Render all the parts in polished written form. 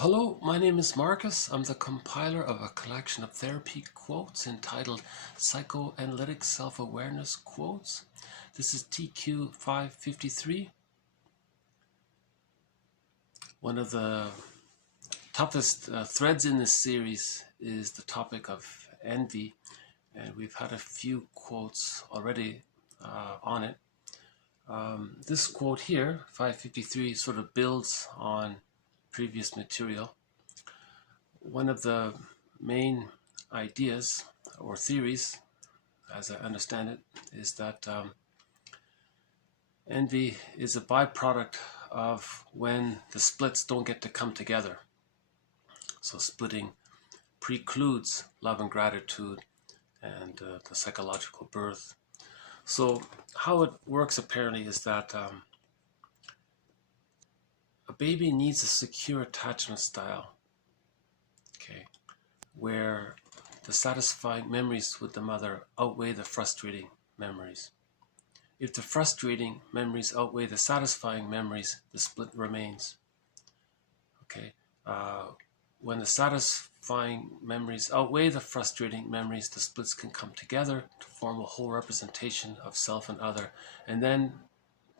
Hello, my name is Marcus. I'm the compiler of a collection of therapy quotes entitled Psychoanalytic Self-Awareness Quotes. This is TQ 553. One of the toughest threads in this series is the topic of envy, and we've had a few quotes already on it. This quote here, 553, sort of builds on previous material. One of the main ideas or theories, as I understand it, is that envy is a byproduct of when the splits don't get to come together. So splitting precludes love and gratitude and the psychological birth. So how it works apparently is that a baby needs a secure attachment style, okay, where the satisfying memories with the mother outweigh the frustrating memories. If the frustrating memories outweigh the satisfying memories, the split remains. Okay, when the satisfying memories outweigh the frustrating memories, the splits can come together to form a whole representation of self and other, and then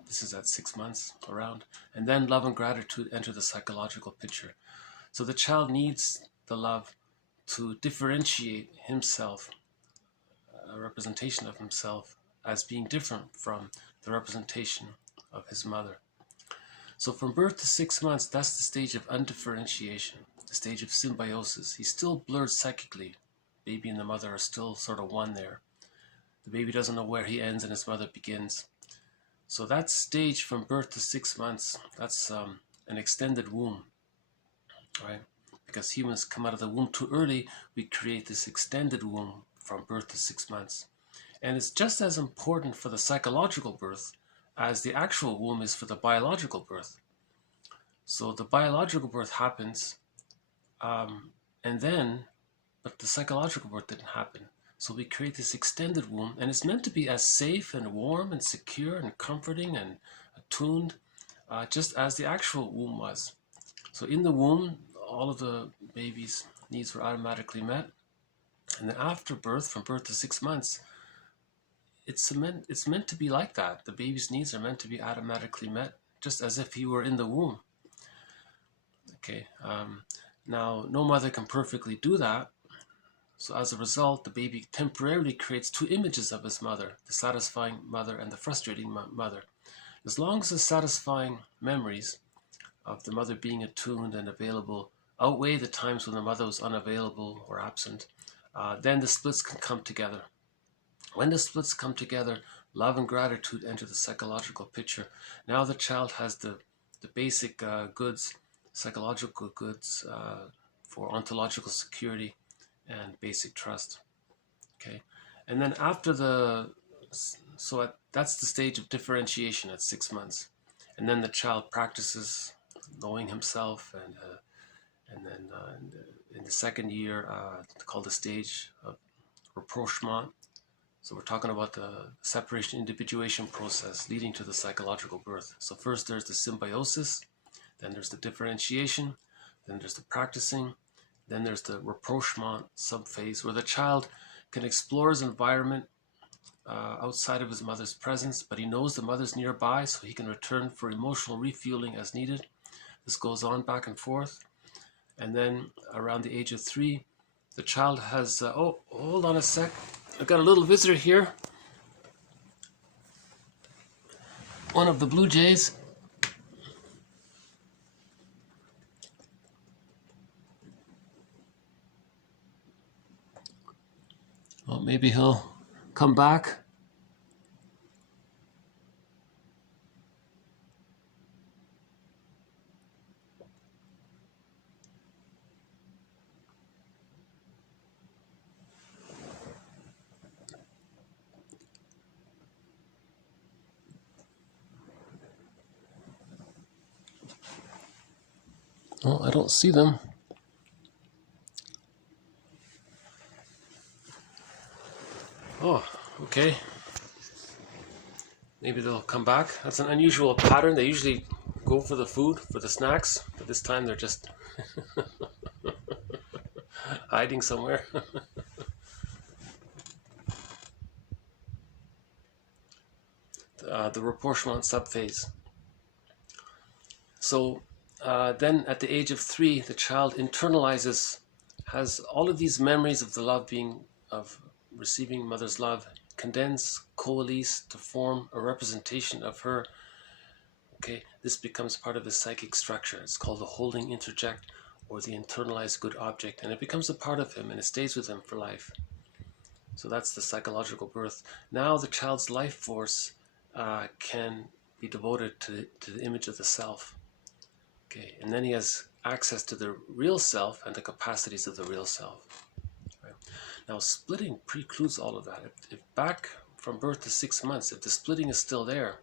this is at 6 months around, and then love and gratitude enter the psychological picture. So the child needs the love to differentiate himself, a representation of himself, as being different from the representation of his mother. So from birth to 6 months, that's the stage of undifferentiation, the stage of symbiosis. He's still blurred psychically. Baby and the mother are still sort of one there. The baby doesn't know where he ends and his mother begins. So that stage from birth to 6 months, that's an extended womb, right? Because humans come out of the womb too early, we create this extended womb from birth to 6 months. And it's just as important for the psychological birth as the actual womb is for the biological birth. So the biological birth happens, but the psychological birth didn't happen. So we create this extended womb, and it's meant to be as safe and warm and secure and comforting and attuned, just as the actual womb was. So in the womb, all of the baby's needs were automatically met. And then after birth, from birth to 6 months, it's meant to be like that. The baby's needs are meant to be automatically met, just as if he were in the womb. Okay. Now, no mother can perfectly do that. So as a result, the baby temporarily creates two images of his mother, the satisfying mother and the frustrating mother. As long as the satisfying memories of the mother being attuned and available outweigh the times when the mother was unavailable or absent, then the splits can come together. When the splits come together, love and gratitude enter the psychological picture. Now the child has the basic goods, psychological goods for ontological security and basic trust. Okay, and then after that's the stage of differentiation at 6 months, and then the child practices knowing himself, and then in the second year, called the stage of rapprochement. So we're talking about the separation individuation process leading to the psychological birth. So first there's the symbiosis, then there's the differentiation, then there's the practicing, then there's the rapprochement subphase, where the child can explore his environment outside of his mother's presence, but he knows the mother's nearby, so he can return for emotional refueling as needed. This goes on back and forth. And then around the age of 3, the child has, oh, hold on a sec. I've got a little visitor here. One of the blue jays. Well, maybe he'll come back. Oh, I don't see them. Oh, okay. Maybe they'll come back. That's an unusual pattern. They usually go for the food, for the snacks, but this time they're just hiding somewhere. The rapprochement subphase. So then at the age of 3, the child internalizes, has all of these memories of the love being, of receiving mother's love, condense, coalesce to form a representation of her. Okay, this becomes part of his psychic structure. It's called the holding introject, or the internalized good object, and it becomes a part of him and it stays with him for life. So that's the psychological birth. Now the child's life force can be devoted to the image of the self. Okay, and then he has access to the real self and the capacities of the real self. Right? Now splitting precludes all of that. If back from birth to 6 months, if the splitting is still there,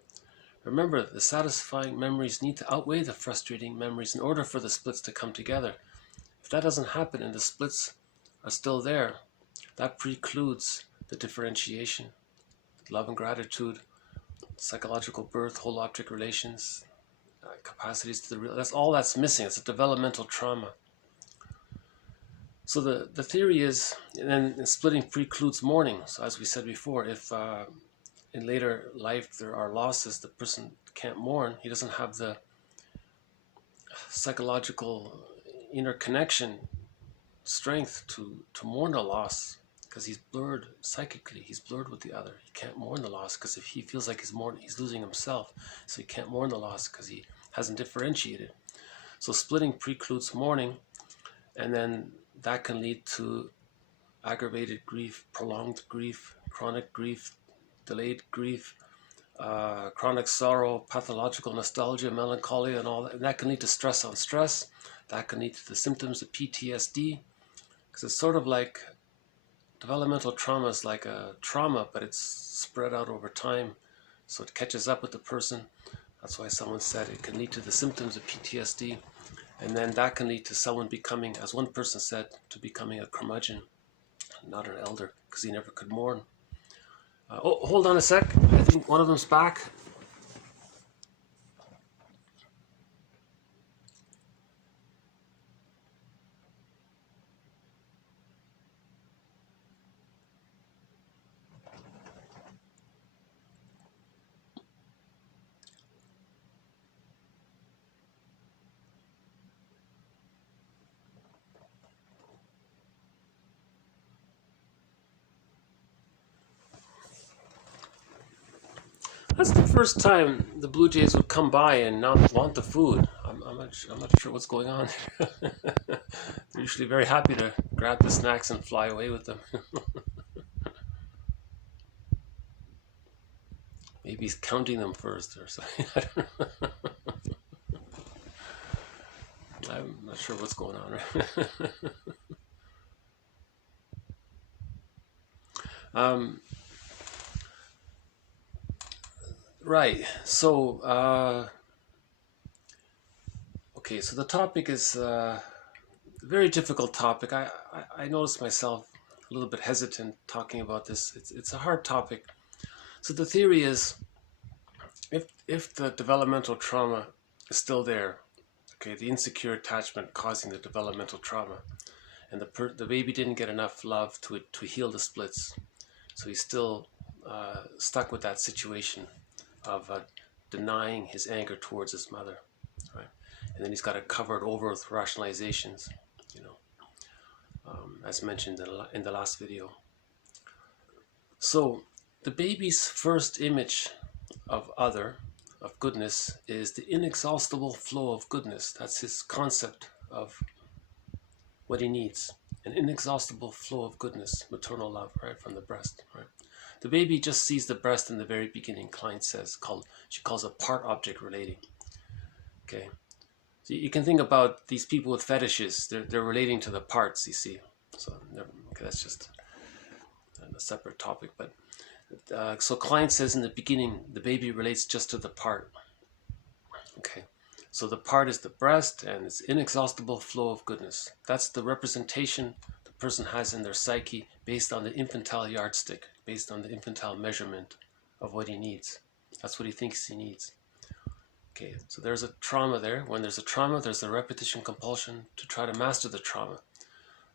remember, the satisfying memories need to outweigh the frustrating memories in order for the splits to come together. If that doesn't happen and the splits are still there, that precludes the differentiation, love and gratitude, psychological birth, whole object relations, capacities to the real. That's all that's missing. It's a developmental trauma. So the theory is, and then splitting precludes mourning. So as we said before, if in later life there are losses, the person can't mourn. He doesn't have the psychological inner connection, strength to mourn the loss, because he's blurred psychically. He's blurred with the other. He can't mourn the loss because if he feels like he's losing himself, so he can't mourn the loss because he hasn't differentiated. So splitting precludes mourning, and then that can lead to aggravated grief, prolonged grief, chronic grief, delayed grief, chronic sorrow, pathological nostalgia, melancholia, and all that. And that can lead to stress on stress. That can lead to the symptoms of PTSD, because it's sort of like developmental trauma is like a trauma, but it's spread out over time, so it catches up with the person. That's why someone said it can lead to the symptoms of PTSD, and then that can lead to someone becoming, as one person said, to becoming a curmudgeon, not an elder, because he never could mourn. Oh, hold on a sec. I think one of them's back. That's the first time the Blue Jays would come by and not want the food. I'm not sure what's going on. They're usually very happy to grab the snacks and fly away with them. Maybe he's counting them first or something. I don't know. I'm not sure what's going on. Right. So, okay. So the topic is a very difficult topic. I noticed myself a little bit hesitant talking about this. It's a hard topic. So the theory is, if the developmental trauma is still there, okay, the insecure attachment causing the developmental trauma, and the baby didn't get enough love to heal the splits, so he's still stuck with that situation of denying his anger towards his mother, right? And then he's got to cover it over with rationalizations, as mentioned in the last video. So the baby's first image of goodness, is the inexhaustible flow of goodness. That's his concept of what he needs. An inexhaustible flow of goodness, maternal love, right, from the breast, right? The baby just sees the breast in the very beginning, Klein says, she calls it part object relating. Okay, so you can think about these people with fetishes. They're relating to the parts, you see. So okay, that's just a separate topic. But so Klein says in the beginning, the baby relates just to the part. Okay, so the part is the breast and its inexhaustible flow of goodness. That's the representation the person has in their psyche based on the infantile yardstick, based on the infantile measurement of what he needs. That's what he thinks he needs. Okay, so there's a trauma there. When there's a trauma, there's a repetition compulsion to try to master the trauma.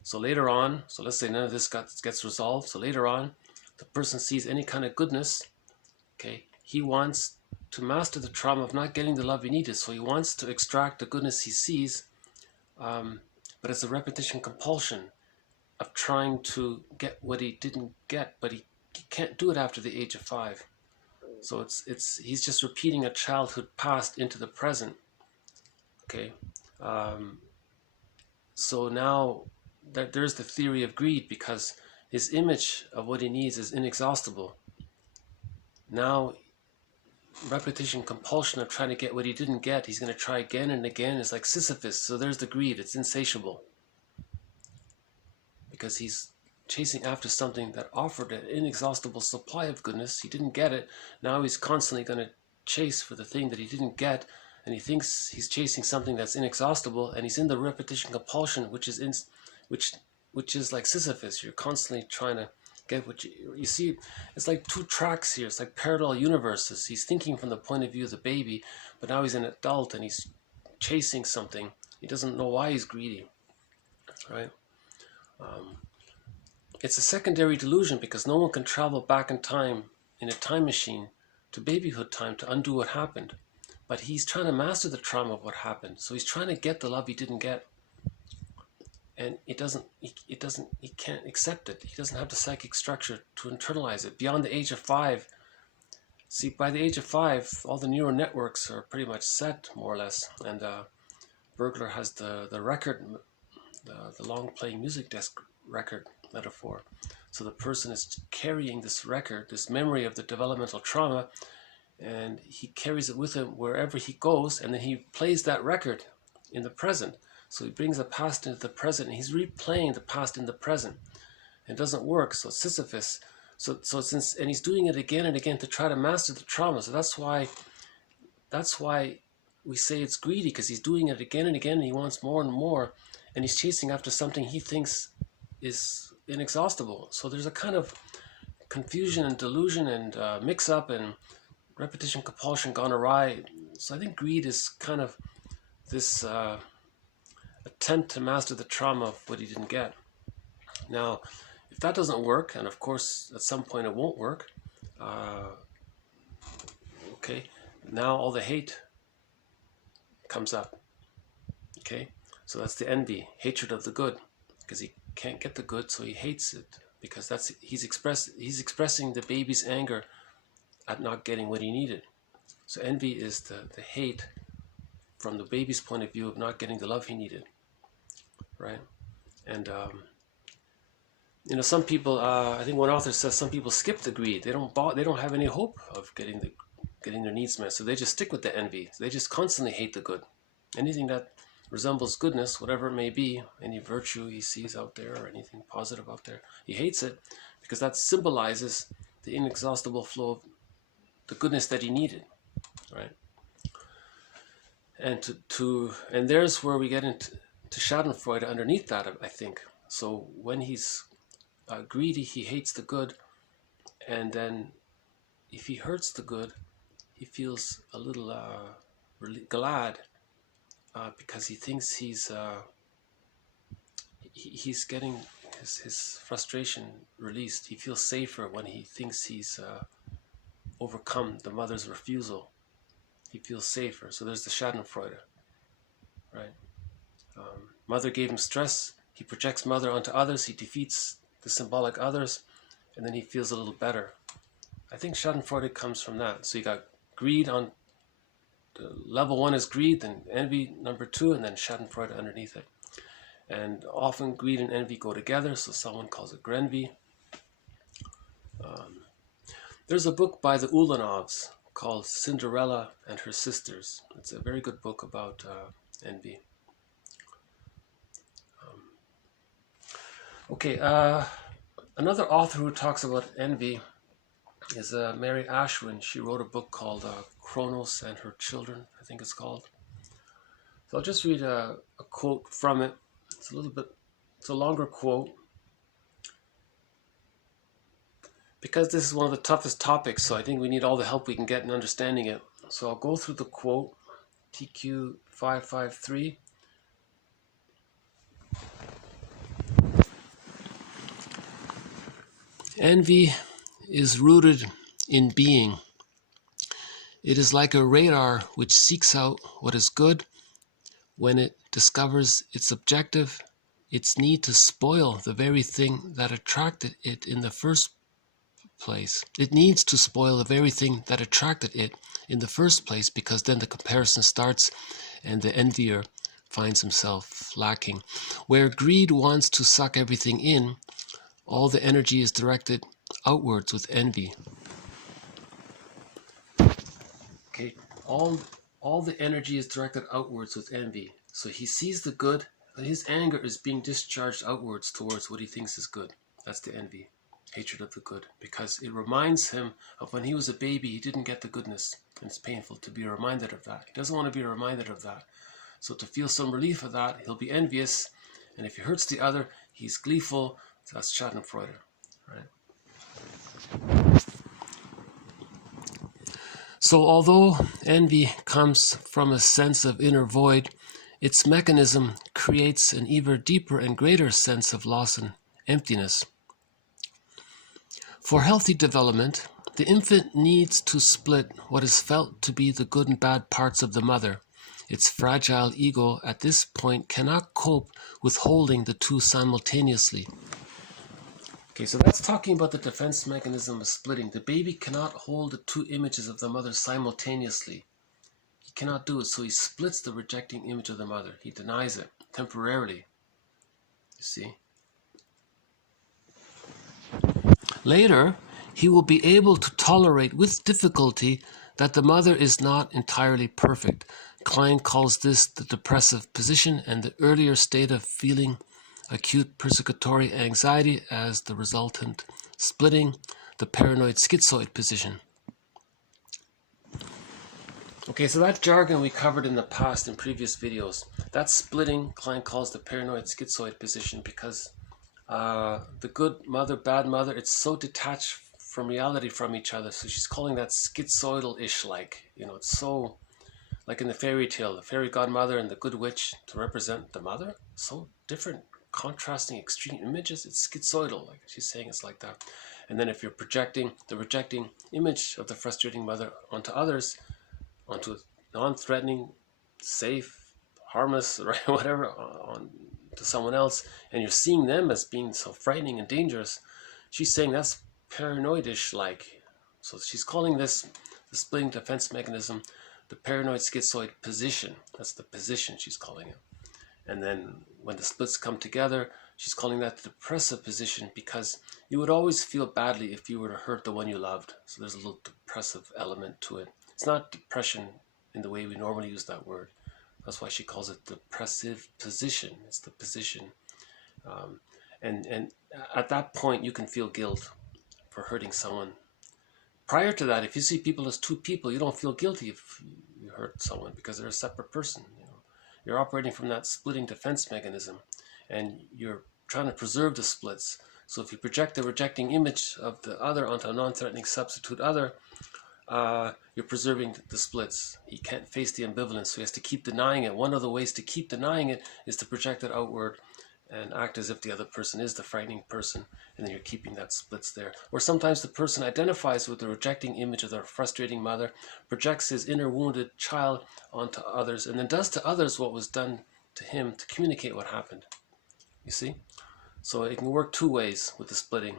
So later on, so let's say none of this gets resolved. So later on, the person sees any kind of goodness. Okay, he wants to master the trauma of not getting the love he needed. So he wants to extract the goodness he sees, but it's a repetition compulsion of trying to get what he didn't get, but he can't do it after the age of 5. So he's just repeating a childhood past into the present. Okay, so now there's the theory of greed, because his image of what he needs is inexhaustible. Now, repetition compulsion of trying to get what he didn't get, he's going to try again and again. It's like Sisyphus. So there's the greed. It's insatiable, because he's chasing after something that offered an inexhaustible supply of goodness. He didn't get it. Now he's constantly going to chase for the thing that he didn't get, and he thinks he's chasing something that's inexhaustible, and he's in the repetition compulsion, which is like Sisyphus. You're constantly trying to get what you see. It's like 2 tracks here. It's like parallel universes. He's thinking from the point of view of the baby, but now he's an adult and he's chasing something. He doesn't know why he's greedy, right? It's a secondary delusion, because no one can travel back in time in a time machine to babyhood time to undo what happened. But he's trying to master the trauma of what happened. So he's trying to get the love he didn't get. And he can't accept it. He doesn't have the psychic structure to internalize it. Beyond the age of 5, see, by the age of 5, all the neural networks are pretty much set, more or less. And Burglar has the record, the long playing music desk record metaphor. So the person is carrying this record, this memory of the developmental trauma, and he carries it with him wherever he goes, and then he plays that record in the present. So he brings the past into the present, and he's replaying the past in the present. It doesn't work, so Sisyphus. And he's doing it again and again to try to master the trauma. So that's why we say it's greedy, because he's doing it again and again, and he wants more and more, and he's chasing after something he thinks is inexhaustible. So there's a kind of confusion and delusion and mix-up and repetition compulsion gone awry. So I think greed is kind of this attempt to master the trauma of what he didn't get. Now, if that doesn't work, and of course at some point it won't work, okay, now all the hate comes up. Okay, so that's the envy, hatred of the good, because he can't get the good, so he hates it, because he's expressing the baby's anger at not getting what he needed. So envy is the hate from the baby's point of view of not getting the love he needed, right? And some people, I think one author says, some people skip the greed. They don't have any hope of getting their needs met, so they just stick with the envy. So they just constantly hate the good. Anything that resembles goodness, whatever it may be, any virtue he sees out there or anything positive out there, he hates it, because that symbolizes the inexhaustible flow of the goodness that he needed, right? And and there's where we get into Schadenfreude underneath that, I think. So when he's greedy, he hates the good, and then if he hurts the good, he feels a little really glad, because he thinks he's getting his frustration released. He feels safer when he thinks he's overcome the mother's refusal. He feels safer. So there's the Schadenfreude, right? Mother gave him stress. He projects mother onto others. He defeats the symbolic others, and then he feels a little better. I think Schadenfreude comes from that. So you got greed on the level 1 is greed, then envy number 2, and then Schadenfreude underneath it. And often greed and envy go together, so someone calls it grenvy. There's a book by the Ulanovs called Cinderella and Her Sisters. It's a very good book about envy. Okay, another author who talks about envy is Mary Ashwin. She wrote a book called Kronos and Her Children, I think it's called. So I'll just read a quote from it. It's a longer quote, because this is one of the toughest topics, so I think we need all the help we can get in understanding it. So I'll go through the quote, TQ 553. Envy is rooted in being. It is like a radar which seeks out what is good. When it discovers its objective, its need to spoil the very thing that attracted it in the first place. It needs to spoil the very thing that attracted it in the first place, because then the comparison starts and the envier finds himself lacking. Where greed wants to suck everything in, all the energy is directed outwards with envy. Okay, all the energy is directed outwards with envy. So he sees the good, but his anger is being discharged outwards towards what he thinks is good. That's the envy, hatred of the good, because it reminds him of when he was a baby, he didn't get the goodness, and it's painful to be reminded of that. He doesn't want to be reminded of that. So to feel some relief of that, he'll be envious, and if he hurts the other, he's gleeful. So that's Schadenfreude, right? So although envy comes from a sense of inner void, its mechanism creates an even deeper and greater sense of loss and emptiness. For healthy development, the infant needs to split what is felt to be the good and bad parts of the mother. Its fragile ego at this point cannot cope with holding the two simultaneously. Okay, so that's talking about the defense mechanism of splitting. The baby cannot hold the two images of the mother simultaneously. He cannot do it, so he splits the rejecting image of the mother. He denies it temporarily. You see? Later, he will be able to tolerate with difficulty that the mother is not entirely perfect. Klein calls this the depressive position, and the earlier state of feeling acute persecutory anxiety as the resultant splitting, the paranoid-schizoid position. Okay, so that jargon we covered in the past in previous videos. That splitting, Klein calls the paranoid-schizoid position, because the good mother, bad mother, it's so detached from reality from each other. So she's calling that schizoidal-ish, like, you know, it's so, like in the fairy tale, the fairy godmother and the good witch to represent the mother. So different, contrasting, extreme images. It's schizoidal, like she's saying, it's like that. And then if you're projecting the rejecting image of the frustrating mother onto others, onto non-threatening, safe, harmless, right, whatever, on to someone else, and you're seeing them as being so frightening and dangerous, she's saying that's paranoidish, like. So she's calling this the splitting defense mechanism the paranoid schizoid position. That's the position she's calling it. And then when the splits come together, she's calling that the depressive position, because you would always feel badly if you were to hurt the one you loved. So there's a little depressive element to it. It's not depression in the way we normally use that word. That's why she calls it depressive position. It's the position. And at that point, you can feel guilt for hurting someone. Prior to that, if you see people as two people, you don't feel guilty if you hurt someone, because they're a separate person. You know, you're operating from that splitting defense mechanism, and you're trying to preserve the splits. So if you project the rejecting image of the other onto a non-threatening substitute other, you're preserving the splits. He can't face the ambivalence, so he has to keep denying it. One of the ways to keep denying it is to project it outward and act as if the other person is the frightening person, and then you're keeping that splits there. Or sometimes the person identifies with the rejecting image of their frustrating mother, projects his inner wounded child onto others, and then does to others what was done to him to communicate what happened. You see? So it can work two ways with the splitting.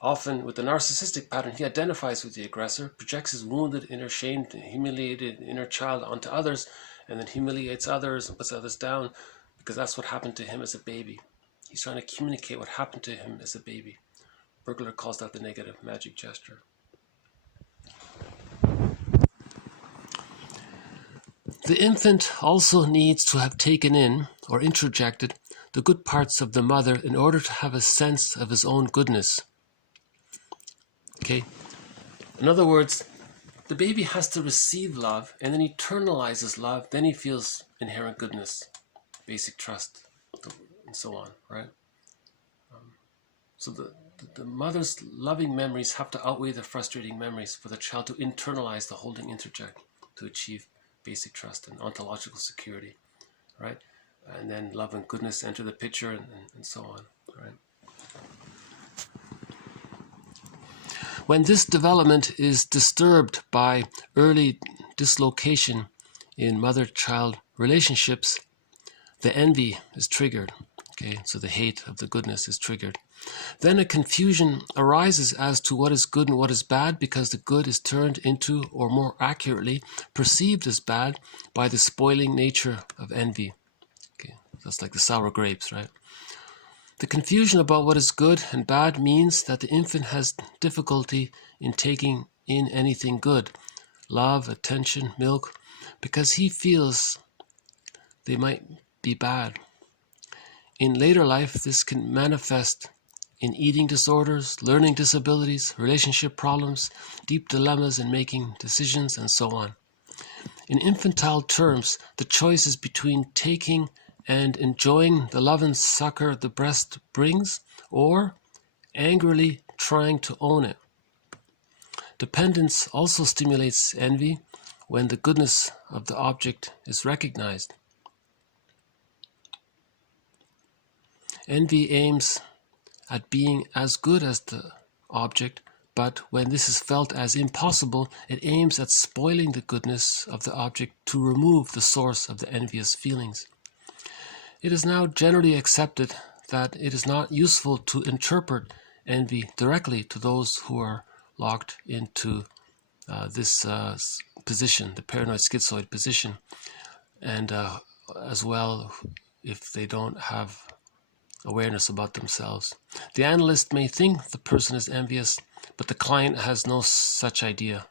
Often with the narcissistic pattern, he identifies with the aggressor, projects his wounded, inner shamed, humiliated inner child onto others, and then humiliates others and puts others down, because that's what happened to him as a baby. He's trying to communicate what happened to him as a baby. Bergler calls that the negative magic gesture. The infant also needs to have taken in, or introjected, the good parts of the mother in order to have a sense of his own goodness. Okay? In other words, the baby has to receive love, and then he internalizes love, then he feels inherent goodness, basic trust, and so on, right? So the mother's loving memories have to outweigh the frustrating memories for the child to internalize the holding introject to achieve basic trust and ontological security, right? And then love and goodness enter the picture, and so on, right? When this development is disturbed by early dislocation in mother-child relationships, the envy is triggered. Okay, so the hate of the goodness is triggered. Then a confusion arises as to what is good and what is bad, because the good is turned into, or more accurately, perceived as bad by the spoiling nature of envy. Okay, that's like the sour grapes, right? The confusion about what is good and bad means that the infant has difficulty in taking in anything good, love, attention, milk, because he feels they might be bad. In later life, this can manifest in eating disorders, learning disabilities, relationship problems, deep dilemmas in making decisions, and so on. In infantile terms, the choice is between taking and enjoying the love and succor the breast brings, or angrily trying to own it. Dependence also stimulates envy when the goodness of the object is recognized. Envy aims at being as good as the object, but when this is felt as impossible, it aims at spoiling the goodness of the object to remove the source of the envious feelings. It is now generally accepted that it is not useful to interpret envy directly to those who are locked into this position, the paranoid-schizoid position, and as well if they don't have awareness about themselves. The analyst may think the person is envious, but the client has no such idea.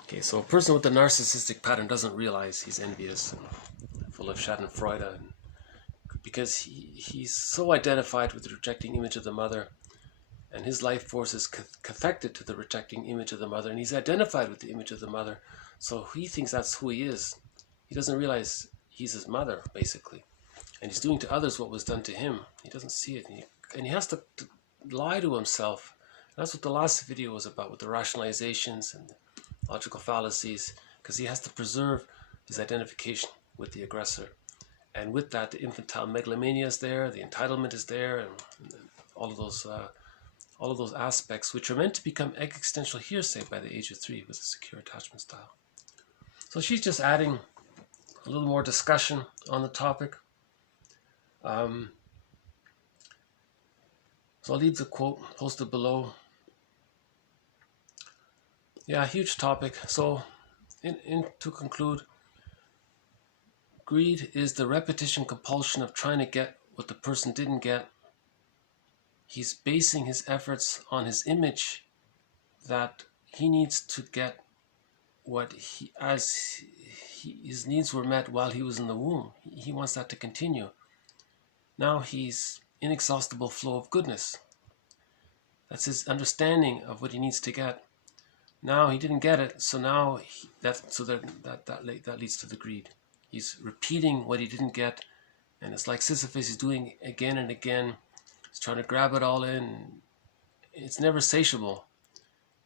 Okay, so a person with a narcissistic pattern doesn't realize he's envious, full of schadenfreude, because he's so identified with the rejecting image of the mother, and his life force is cathected to the rejecting image of the mother, and he's identified with the image of the mother, so he thinks that's who he is. He doesn't realize he's his mother, basically. And he's doing to others what was done to him. He doesn't see it. And he has to lie to himself. And that's what the last video was about, with the rationalizations and the logical fallacies, because he has to preserve his identification with the aggressor. And with that, the infantile megalomania is there, the entitlement is there, and all of those aspects, which are meant to become existential hearsay by the age of 3 with the secure attachment style. So she's just adding a little more discussion on the topic. So I'll leave the quote posted below. Yeah, huge topic. So to conclude, greed is the repetition compulsion of trying to get what the person didn't get. He's basing his efforts on his image that he needs to get what his needs were met while he was in the womb. He wants that to continue. Now he's inexhaustible flow of goodness. That's his understanding of what he needs to get. Now he didn't get it, so now that leads to the greed. He's repeating what he didn't get, and it's like Sisyphus is doing again and again. He's trying to grab it all in. It's never satiable,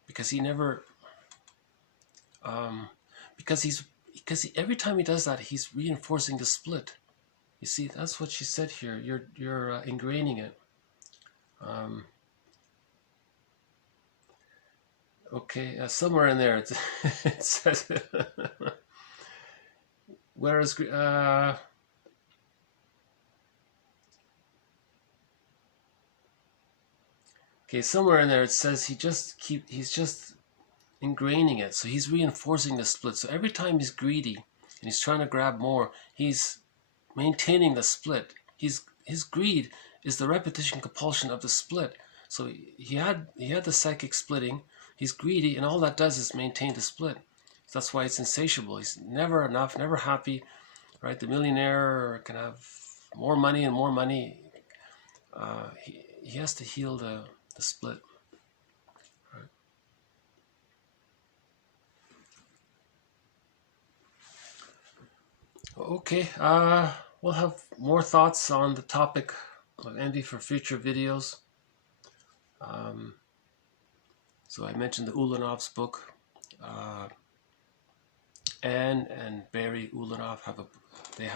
because he never, every time he does that, he's reinforcing the split. You see, that's what she said here. You're ingraining it. Okay, somewhere in there it says. Whereas okay, somewhere in there it says he's just ingraining it. So he's reinforcing the split. So every time he's greedy and he's trying to grab more, he's maintaining the split. His greed is the repetition compulsion of the split. So he had the psychic splitting. He's greedy, and all that does is maintain the split. So that's why it's insatiable. He's never enough, never happy, right? The millionaire can have more money and more money. He has to heal the split. Right? Okay, we'll have more thoughts on the topic of envy for future videos. So I mentioned the Ulanov's book, Anne and Barry Ulanoff have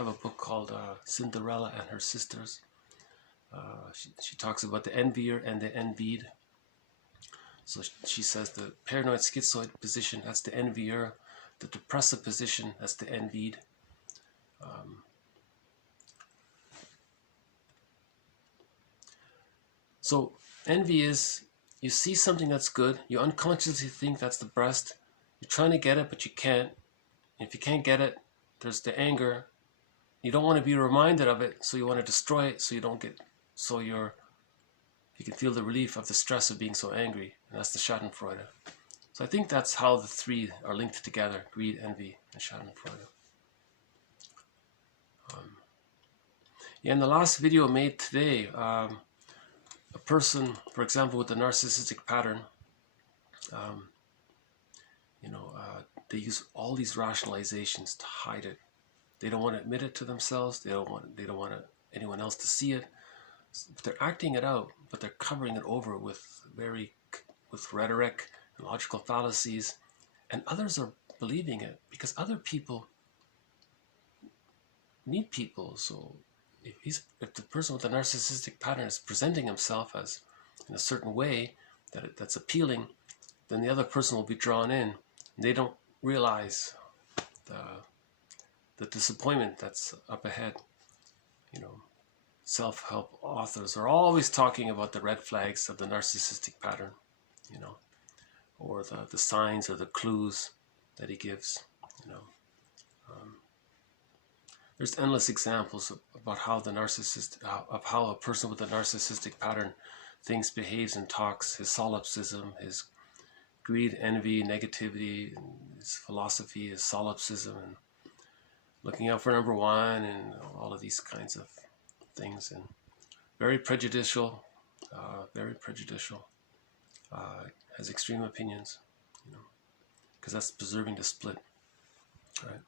a book called Cinderella and Her Sisters. She talks about the envier and the envied. So she says the paranoid-schizoid position, that's the envier. The depressive position, that's the envied. So envy is, you see something that's good, you unconsciously think that's the breast, you're trying to get it, but you can't. If you can't get it, there's the anger. You don't want to be reminded of it, so you want to destroy it, so you don't get, so you can feel the relief of the stress of being so angry, and that's the Schadenfreude. So I think that's how the three are linked together: greed, envy, and Schadenfreude. Yeah, in the last video made today, a person, for example, with a narcissistic pattern, they use all these rationalizations to hide it. They don't want to admit it to themselves. They don't want anyone else to see it. They're acting it out, but they're covering it over with rhetoric and logical fallacies, and others are believing it because other people need people. So if the person with a narcissistic pattern is presenting himself as in a certain way that's appealing, then the other person will be drawn in. And they don't realize the disappointment that's up ahead. Self-help authors are always talking about the red flags of the narcissistic pattern, or the signs or the clues that he gives. There's endless examples about how how a person with a narcissistic pattern thinks, behaves, and talks. His solipsism, his greed, envy, negativity, his philosophy, his solipsism, and looking out for number one, and all of these kinds of things. And very prejudicial, has extreme opinions, because that's preserving the split, right?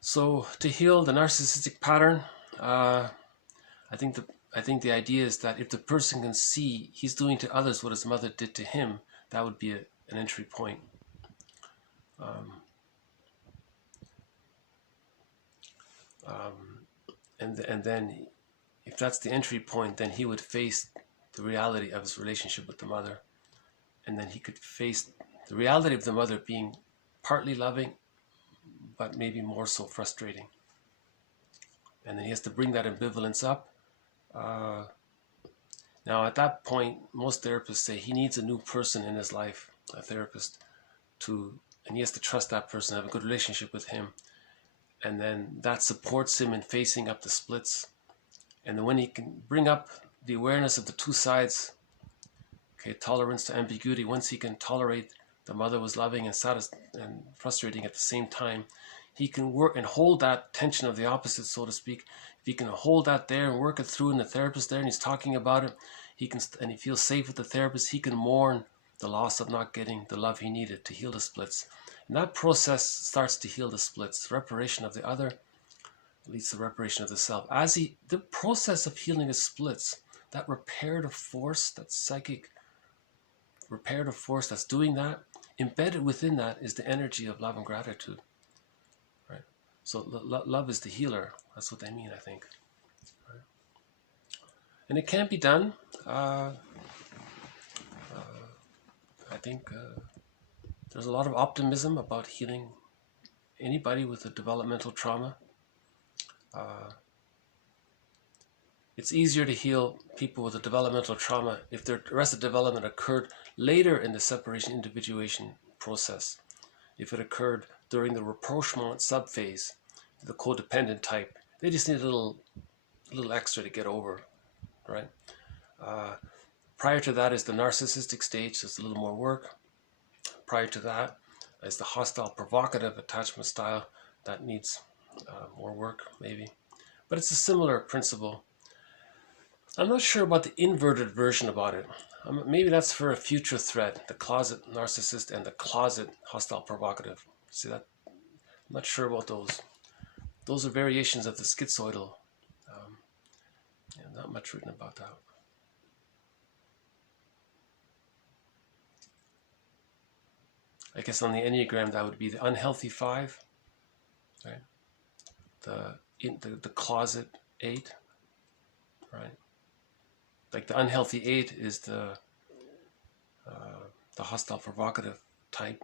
So to heal the narcissistic pattern, I think the idea is that if the person can see he's doing to others what his mother did to him, that would be an entry point. And then if that's the entry point, then he would face the reality of his relationship with the mother. And then he could face the reality of the mother being partly loving, but maybe more so frustrating. And then he has to bring that ambivalence up. Now at that point, most therapists say he needs a new person in his life, a therapist, and he has to trust that person, have a good relationship with him. And then that supports him in facing up the splits. And then when he can bring up the awareness of the two sides, tolerance to ambiguity, once he can tolerate the mother was loving and frustrating at the same time, he can work and hold that tension of the opposite, so to speak. If he can hold that there and work it through, and the therapist there, and he's talking about it, and he feels safe with the therapist, he can mourn the loss of not getting the love he needed to heal the splits. And that process starts to heal the splits. Reparation of the other leads to reparation of the self. The process of healing the splits, that reparative force, that psychic reparative force that's doing that, embedded within that is the energy of love and gratitude. Right? So love is the healer. That's what they mean, I think. Right? And it can be done. I think there's a lot of optimism about healing anybody with a developmental trauma. It's easier to heal people with a developmental trauma if their arrested development occurred later in the separation individuation process. If it occurred during the rapprochement subphase, the codependent type, they just need a little extra to get over, right? Prior to that is the narcissistic stage, so it's a little more work. Prior to that is the hostile provocative attachment style, that needs more work maybe. But it's a similar principle. I'm not sure about the inverted version about it. Maybe that's for a future thread, the closet narcissist and the closet hostile provocative. See that? I'm not sure about those. Those are variations of the schizoidal. Not much written about that. I guess on the Enneagram that would be the unhealthy 5, right? The closet 8, right? Like the unhealthy 8 is the hostile provocative type,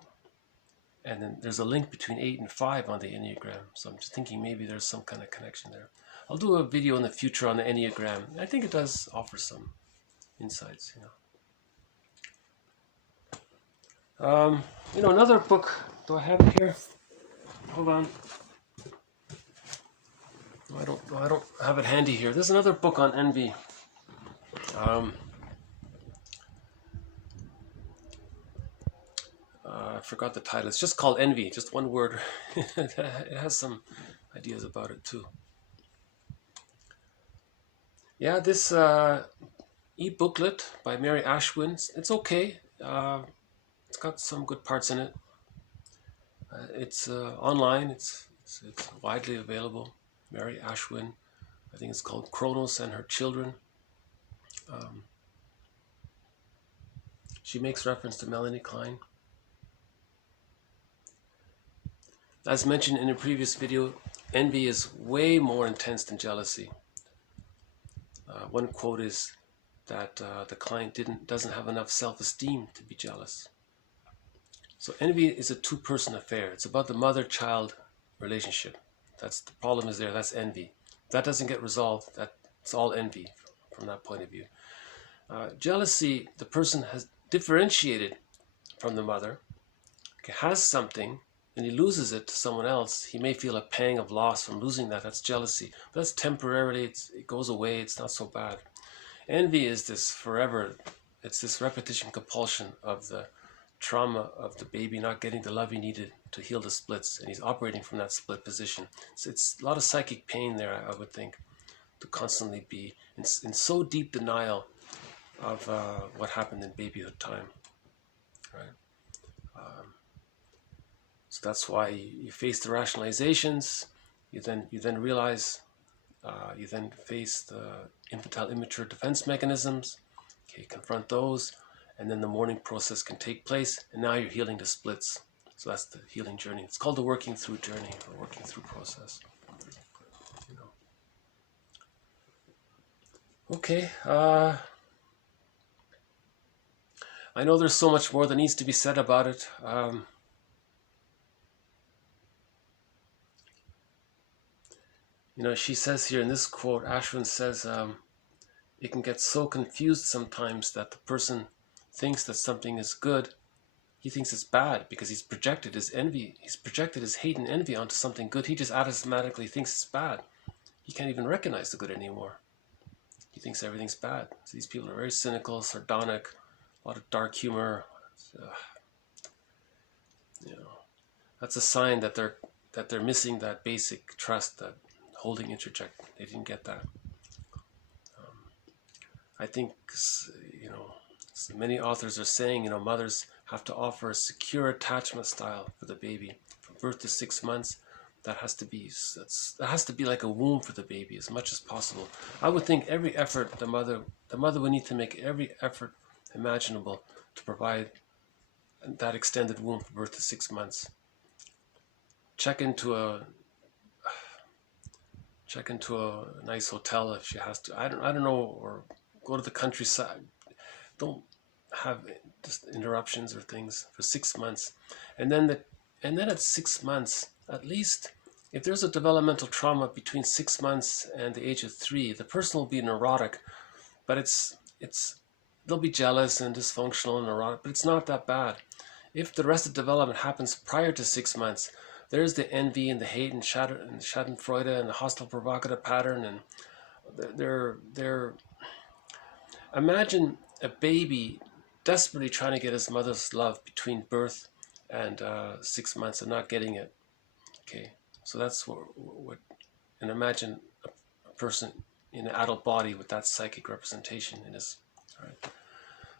and then there's a link between 8 and 5 on the Enneagram. So I'm just thinking maybe there's some kind of connection there. I'll do a video in the future on the Enneagram. I think it does offer some insights, another book. Do I have it here? Hold on. I don't have it handy here. There's another book on envy. I forgot the title. It's just called Envy, just one word. It has some ideas about it too. Yeah, this e-booklet by Mary Ashwin, it's okay. It's got some good parts in it. It's online. It's widely available. Mary Ashwin, I think it's called Kronos and Her Children. She makes reference to Melanie Klein. As mentioned in a previous video, envy is way more intense than jealousy. One quote is that the client doesn't have enough self-esteem to be jealous. So envy is a two-person affair. It's about the mother-child relationship. That's the problem is there. That's envy. If that doesn't get resolved, it's all envy from that point of view. Jealousy, the person has differentiated from the mother, has something, and he loses it to someone else. He may feel a pang of loss from losing that. That's jealousy. But that's temporarily. It goes away. It's not so bad. Envy is this forever. It's this repetition compulsion of the trauma of the baby not getting the love he needed to heal the splits, and he's operating from that split position. It's a lot of psychic pain there, I would think, to constantly be in so deep denial of what happened in babyhood time, right? So that's why you face the rationalizations. You then realize, you then face the infantile immature defense mechanisms. Okay, confront those, and then the mourning process can take place, and now you're healing the splits. So that's the healing journey. It's called the working through journey, or working through process. Okay. I know there's so much more that needs to be said about it. She says here in this quote, Ashwin says, it can get so confused sometimes that the person thinks that something is good. He thinks it's bad because he's projected his envy. He's projected his hate and envy onto something good. He just automatically thinks it's bad. He can't even recognize the good anymore. He thinks everything's bad. So these people are very cynical, sardonic, a lot of dark humor. That's a sign that they're missing that basic trust, that holding introject. They didn't get that. I think many authors are saying mothers have to offer a secure attachment style for the baby from birth to 6 months. That has to be like a womb for the baby as much as possible. I would think every effort the mother would need to make every effort imaginable to provide that extended womb for birth to 6 months. Check into a nice hotel if she has to. I don't know, or go to the countryside. Don't have just interruptions or things for 6 months, and then at 6 months, at least, if there's a developmental trauma between 6 months and the age of 3, the person will be neurotic, but they'll be jealous and dysfunctional and neurotic, but it's not that bad. If the rest of development happens prior to 6 months, there's the envy and the hate and Schadenfreude and the hostile provocative pattern, and they're imagine a baby desperately trying to get his mother's love between birth and 6 months and not getting it. Okay, so that's what and imagine a person in an adult body with that psychic representation in his. All right.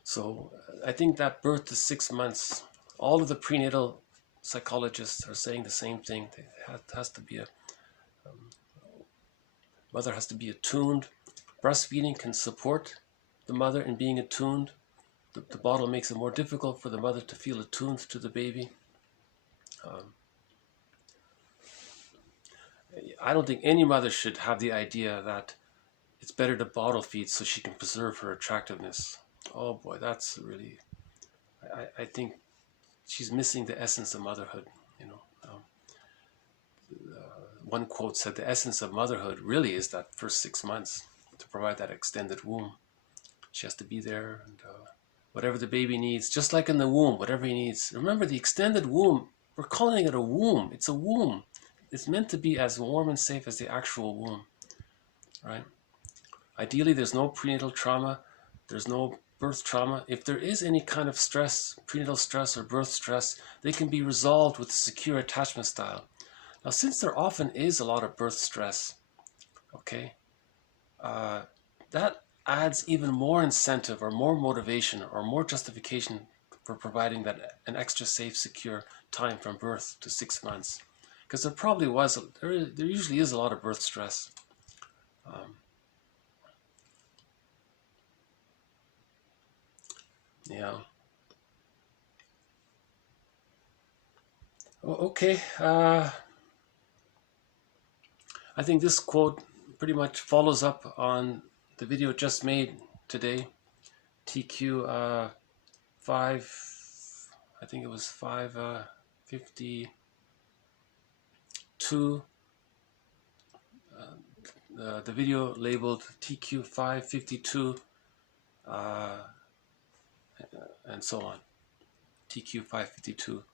So I think that birth to 6 months, all of the prenatal psychologists are saying the same thing. Mother has to be attuned. Breastfeeding can support the mother in being attuned. The bottle makes it more difficult for the mother to feel attuned to the baby. Um, I don't think any mother should have the idea that it's better to bottle feed so she can preserve her attractiveness. Oh boy, that's really, I think she's missing the essence of motherhood, you know. One quote said the essence of motherhood really is that first 6 months, to provide that extended womb. She has to be there, and whatever the baby needs, just like in the womb, whatever he needs. Remember, the extended womb, we're calling it a womb. It's a womb. It's meant to be as warm and safe as the actual womb, right? Ideally, there's no prenatal trauma. There's no birth trauma. If there is any kind of stress, prenatal stress or birth stress, they can be resolved with a secure attachment style. Now, since there often is a lot of birth stress, okay, that adds even more incentive or more motivation or more justification for providing that an extra safe, secure time from birth to 6 months. Because there probably was, there usually is a lot of birth stress. Yeah. Okay. I think this quote pretty much follows up on the video just made today. TQ 5, I think it was 552. The video labeled TQ 552 and so on. TQ 552.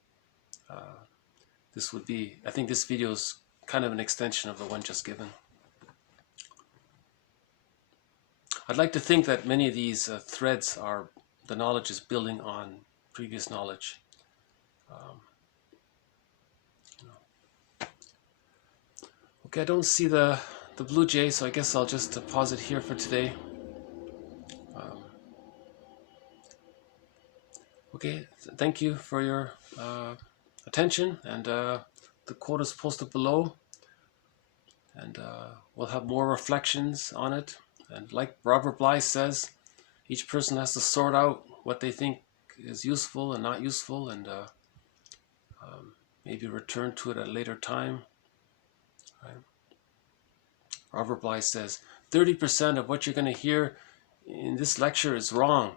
This would be, I think this video is kind of an extension of the one just given. I'd like to think that many of these threads are, the knowledge is building on previous knowledge. Okay, I don't see the blue jay, so I guess I'll just pause it here for today. Okay, thank you for your attention, and the quote is posted below, and we'll have more reflections on it. And like Robert Bly says, each person has to sort out what they think is useful and not useful, and maybe return to it at a later time. Right? Robert Bly says 30% of what you're going to hear in this lecture is wrong.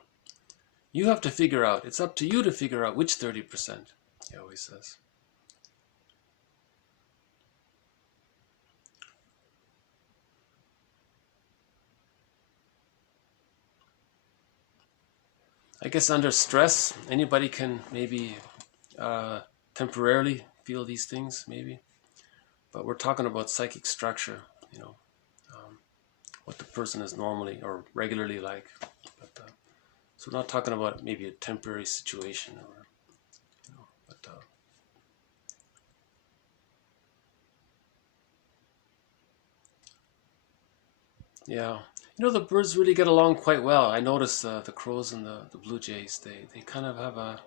You have to figure out, it's up to you to figure out which 30%, he always says. I guess under stress, anybody can maybe temporarily feel these things, maybe. But we're talking about psychic structure, you know, what the person is normally or regularly like. But, so we're not talking about maybe a temporary situation, or, you know, but yeah. You know, the birds really get along quite well. I notice the crows and the blue jays, they kind of have a,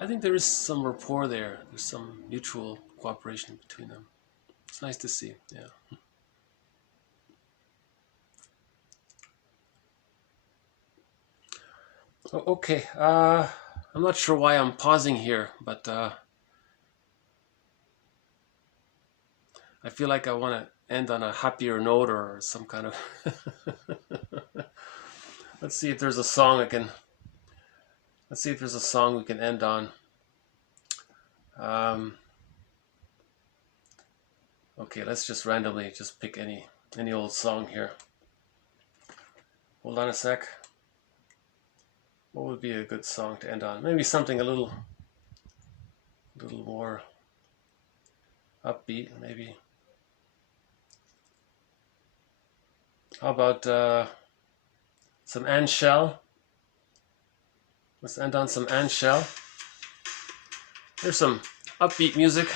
I think there is some rapport there. There's some mutual cooperation between them. It's nice to see, yeah. Okay, I'm not sure why I'm pausing here, but I feel like I want to end on a happier note or some kind of... Let's see if there's a song let's see if there's a song we can end on. Okay, let's just randomly just pick any old song here. Hold on a sec. What would be a good song to end on? Maybe something a little more upbeat, maybe. How about some Anne Shell? Let's end on some Anne Shell. Here's some upbeat music.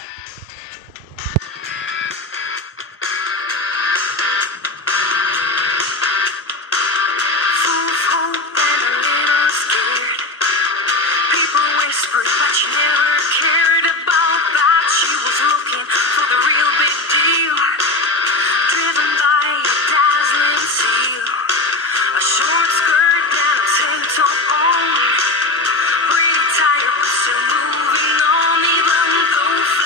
Moving on, even though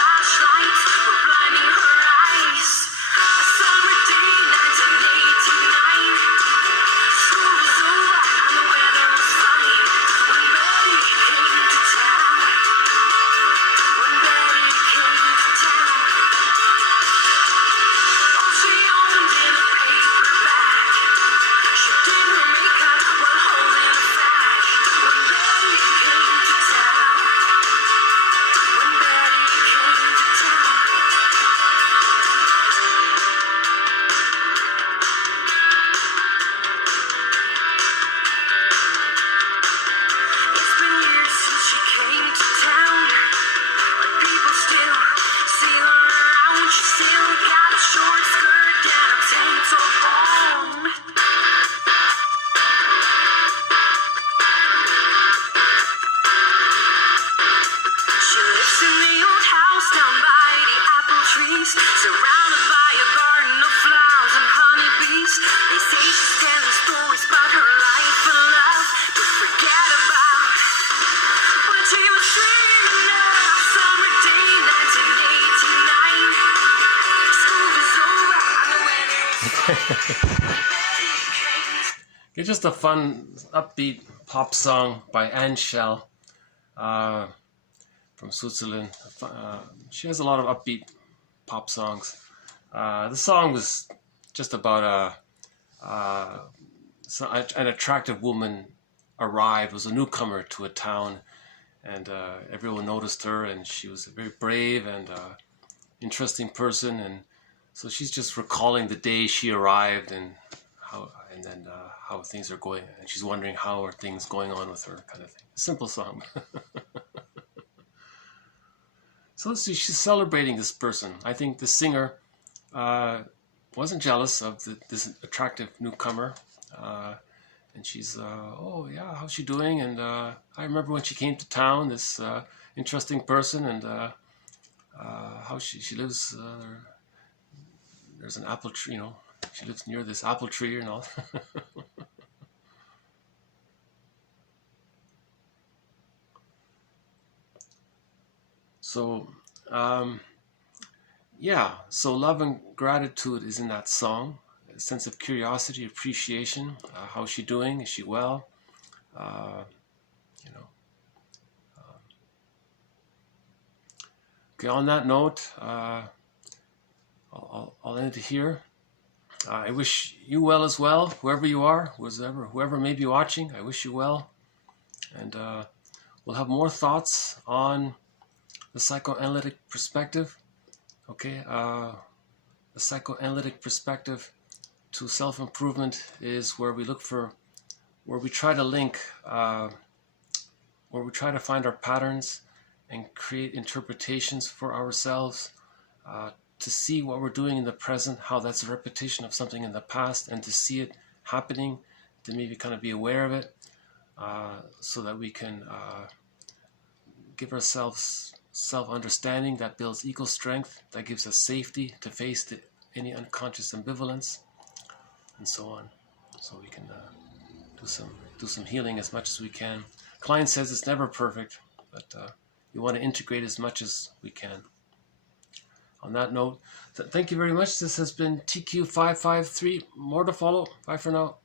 It's just a fun, upbeat pop song by Anne Schell from Switzerland. She has a lot of upbeat pop songs. The song was just about an attractive woman arrived, was a newcomer to a town, and everyone noticed her, and she was a very brave and interesting person, and so she's just recalling the day she arrived and how things are going, and she's wondering how are things going on with her, kind of thing. A simple song. So let's see, she's celebrating this person. I think the singer wasn't jealous of this attractive newcomer, and she's, oh yeah, how's she doing? And I remember when she came to town, this interesting person, and how she lives, there's an apple tree, you know, she lives near this apple tree and all. So, yeah, so love and gratitude is in that song. A sense of curiosity, appreciation. How's she doing? Is she well? You know. Okay, on that note, I'll end it here. I wish you well as well, whoever you are, whoever may be watching. I wish you well, and we'll have more thoughts on the psychoanalytic perspective. Okay, the psychoanalytic perspective to self-improvement is where we try to link, where we try to find our patterns and create interpretations for ourselves, to see what we're doing in the present, how that's a repetition of something in the past, and to see it happening, to maybe kind of be aware of it, so that we can give ourselves self-understanding that builds ego strength, that gives us safety to face any unconscious ambivalence, and so on. So we can do some healing as much as we can. Klein says it's never perfect, but we want to integrate as much as we can. On that note, thank you very much. This has been TQ553. More to follow. Bye for now.